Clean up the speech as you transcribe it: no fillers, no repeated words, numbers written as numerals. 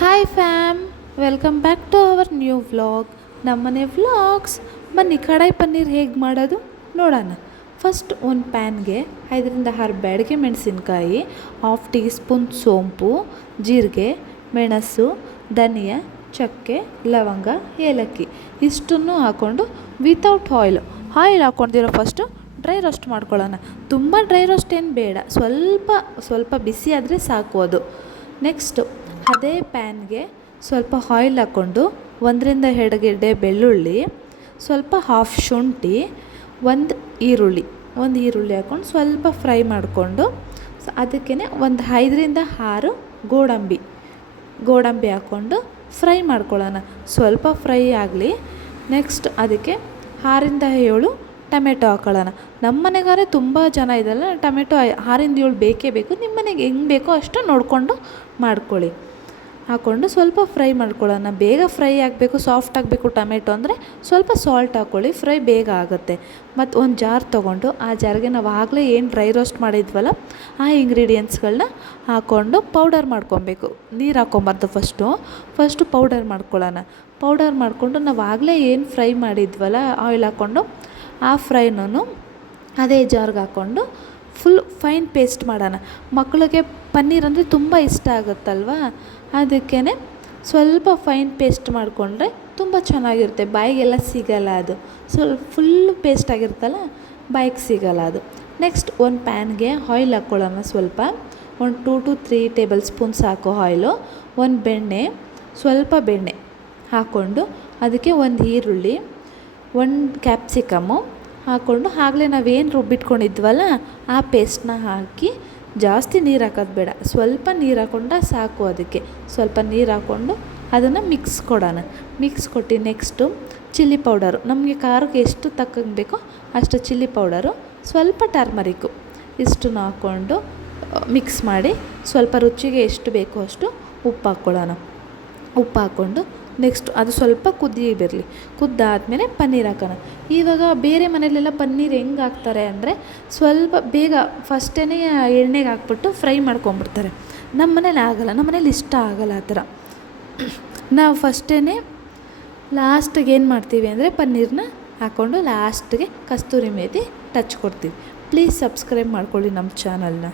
Hi fam, welcome back to our new vlog. ನಮ್ಮನೆ vlogs. ಬನ್ನಿ ಕಡಾಯಿ ಪನ್ನೀರ್ ಹೇಗೆ ಮಾಡೋದು ನೋಡೋಣ. ಫಸ್ಟ್ ಒಂದು ಪ್ಯಾನ್ಗೆ 5-6 ಬ್ಯಾಡಗೆ ಮೆಣಸಿನ್ಕಾಯಿ, 1/2 ಟೀ ಸ್ಪೂನ್ ಸೋಂಪು, ಜೀರಿಗೆ, ಮೆಣಸು, ಧನಿಯಾ, ಚಕ್ಕೆ, ಲವಂಗ, ಏಲಕ್ಕಿ ಇಷ್ಟನ್ನು ಹಾಕ್ಕೊಂಡು ವಿತೌಟ್ ಆಯಿಲ್ ಹಾಕ್ಕೊಂಡಿರೋ ಫಸ್ಟು ಡ್ರೈ ರೋಸ್ಟ್ ಮಾಡ್ಕೊಳ್ಳೋಣ. ತುಂಬ ಡ್ರೈ ರೋಸ್ಟ್ ಏನು ಬೇಡ, ಸ್ವಲ್ಪ ಬಿಸಿ ಆದರೆ ಸಾಕು ಅದು. ನೆಕ್ಸ್ಟು ಅದೇ ಪ್ಯಾನ್ಗೆ ಸ್ವಲ್ಪ ಆಯಿಲ್ ಹಾಕ್ಕೊಂಡು 1-2 ಗೆಡ್ಡೆ ಬೆಳ್ಳುಳ್ಳಿ, ಸ್ವಲ್ಪ ಹಾಫ್ ಶುಂಠಿ, ಒಂದು ಈರುಳ್ಳಿ ಹಾಕ್ಕೊಂಡು ಸ್ವಲ್ಪ ಫ್ರೈ ಮಾಡಿಕೊಂಡು ಅದಕ್ಕೇ ಒಂದು 5-6 ಗೋಡಂಬಿ ಹಾಕ್ಕೊಂಡು ಫ್ರೈ ಮಾಡ್ಕೊಳ್ಳೋಣ. ಸ್ವಲ್ಪ ಫ್ರೈ ಆಗಲಿ. ನೆಕ್ಸ್ಟ್ ಅದಕ್ಕೆ 6-7 ಟೊಮೆಟೊ ಹಾಕ್ಕೊಳ್ಳೋಣ. ನಮ್ಮ ಮನೆಗಾದ್ರೆ ತುಂಬ ಜನ ಇದೆಲ್ಲ ಟೊಮೆಟೊ 6-7 ಬೇಕೇ ಬೇಕು. ನಿಮ್ಮ ಮನೆಗೆ ಹೆಂಗೆ ಬೇಕೋ ಅಷ್ಟು ನೋಡಿಕೊಂಡು ಮಾಡ್ಕೊಳ್ಳಿ. ಹಾಕ್ಕೊಂಡು ಸ್ವಲ್ಪ ಫ್ರೈ ಮಾಡ್ಕೊಳ್ಳೋಣ. ಬೇಗ ಫ್ರೈ ಆಗಬೇಕು, ಸಾಫ್ಟ್ ಆಗಬೇಕು ಟೊಮೆಟೊ ಅಂದರೆ ಸ್ವಲ್ಪ ಸಾಲ್ಟ್ ಹಾಕ್ಕೊಳ್ಳಿ, ಫ್ರೈ ಬೇಗ ಆಗುತ್ತೆ. ಮತ್ತು ಒಂದು ಜಾರ್ ತೊಗೊಂಡು ಆ ಜಾರ್ಗೆ ನಾವು ಆಗಲೇ ಏನು ಡ್ರೈ ರೋಸ್ಟ್ ಮಾಡಿದ್ವಲ್ಲ ಆ ಇಂಗ್ರೀಡಿಯೆಂಟ್ಸ್ಗಳನ್ನ ಹಾಕ್ಕೊಂಡು ಪೌಡರ್ ಮಾಡ್ಕೊಬೇಕು. ನೀರು ಹಾಕ್ಕೊಬಾರ್ದು, ಫಸ್ಟು ಪೌಡರ್ ಮಾಡ್ಕೊಳ್ಳೋಣ. ಪೌಡರ್ ಮಾಡಿಕೊಂಡು ನಾವು ಆಗಲೇ ಏನು ಫ್ರೈ ಮಾಡಿದ್ವಲ್ಲ ಆಯಿಲ್ ಹಾಕ್ಕೊಂಡು ಆ ಫ್ರೈನೂ ಅದೇ ಜಾರ್ಗೆ ಹಾಕ್ಕೊಂಡು ಫುಲ್ ಫೈನ್ ಪೇಸ್ಟ್ ಮಾಡೋಣ. ಮಕ್ಕಳಿಗೆ ಪನ್ನೀರ್ ಅಂದರೆ ತುಂಬ ಇಷ್ಟ ಆಗುತ್ತಲ್ವ, ಅದಕ್ಕೇ ಸ್ವಲ್ಪ ಫೈನ್ ಪೇಸ್ಟ್ ಮಾಡಿಕೊಂಡ್ರೆ ತುಂಬ ಚೆನ್ನಾಗಿರುತ್ತೆ. ಬಾಯಿಗೆಲ್ಲ ಸಿಗೋಲ್ಲ ಅದು, ಫುಲ್ಲು ಪೇಸ್ಟ್ ಆಗಿರುತ್ತಲ್ಲ ಬಾಯಿಗೆ ಸಿಗೋಲ್ಲ ಅದು. ನೆಕ್ಸ್ಟ್ ಒಂದು ಪ್ಯಾನ್ಗೆ ಆಯಿಲ್ ಹಾಕ್ಕೊಳ್ಳೋಣ. ಒಂದು 2-3 ಟೇಬಲ್ ಸ್ಪೂನ್ಸ್ ಹಾಕೋ ಆಯಿಲು, ಸ್ವಲ್ಪ ಬೆಣ್ಣೆ ಹಾಕ್ಕೊಂಡು ಅದಕ್ಕೆ ಒಂದು ಈರುಳ್ಳಿ, 1 ಕ್ಯಾಪ್ಸಿಕಮ್ಮು ಹಾಕ್ಕೊಂಡು ಆಗಲೇ ನಾವೇನು ರುಬ್ಬಿಟ್ಕೊಂಡಿದ್ವಲ್ಲ ಆ ಪೇಸ್ಟನ್ನ ಹಾಕಿ, ಜಾಸ್ತಿ ನೀರು ಹಾಕೋದು ಬೇಡ, ಸ್ವಲ್ಪ ನೀರು ಹಾಕ್ಕೊಂಡ್ರೆ ಸಾಕು. ಅದಕ್ಕೆ ಸ್ವಲ್ಪ ನೀರು ಹಾಕ್ಕೊಂಡು ಅದನ್ನು ಮಿಕ್ಸ್ ಕೊಟ್ಟು ನೆಕ್ಸ್ಟು ಚಿಲ್ಲಿ ಪೌಡರು, ನಮಗೆ ಖಾರಕ್ಕೆ ಎಷ್ಟು ತಕ್ಕಂಗೆ ಬೇಕೋ ಅಷ್ಟು ಚಿಲ್ಲಿ ಪೌಡರು, ಸ್ವಲ್ಪ ಟರ್ಮರಿಕ್ಕು ಇಷ್ಟನ್ನು ಹಾಕ್ಕೊಂಡು ಮಿಕ್ಸ್ ಮಾಡಿ ಸ್ವಲ್ಪ ರುಚಿಗೆ ಎಷ್ಟು ಬೇಕೋ ಅಷ್ಟು ಉಪ್ಪು ಹಾಕ್ಕೊಂಡು ನೆಕ್ಸ್ಟ್ ಅದು ಸ್ವಲ್ಪ ಬರಲಿ. ಕುದ್ದಾದಮೇಲೆ ಪನ್ನೀರ್ ಹಾಕೋಣ. ಇವಾಗ ಬೇರೆ ಮನೆಯಲ್ಲೆಲ್ಲ ಪನ್ನೀರ್ ಹೆಂಗೆ ಹಾಕ್ತಾರೆ ಅಂದರೆ ಸ್ವಲ್ಪ ಬೇಗ ಫಸ್ಟೇ ಎಣ್ಣೆಗೆ ಹಾಕ್ಬಿಟ್ಟು ಫ್ರೈ ಮಾಡ್ಕೊಂಬಿಡ್ತಾರೆ. ನಮ್ಮ ಮನೇಲಿ ಆಗೋಲ್ಲ, ನಮ್ಮ ಮನೇಲಿ ಇಷ್ಟ ಆಗೋಲ್ಲ ಆ ಥರ. ನಾವು ಫಸ್ಟೇ ಲಾಸ್ಟಿಗೆ ಏನು ಮಾಡ್ತೀವಿ ಅಂದರೆ ಪನ್ನೀರನ್ನ ಹಾಕ್ಕೊಂಡು ಲಾಸ್ಟಿಗೆ ಕಸ್ತೂರಿ ಮೇಥಿ ಟಚ್ ಕೊಡ್ತೀವಿ. ಪ್ಲೀಸ್ ಸಬ್ಸ್ಕ್ರೈಬ್ ಮಾಡ್ಕೊಳ್ಳಿ ನಮ್ಮ ಚಾನಲ್ನ.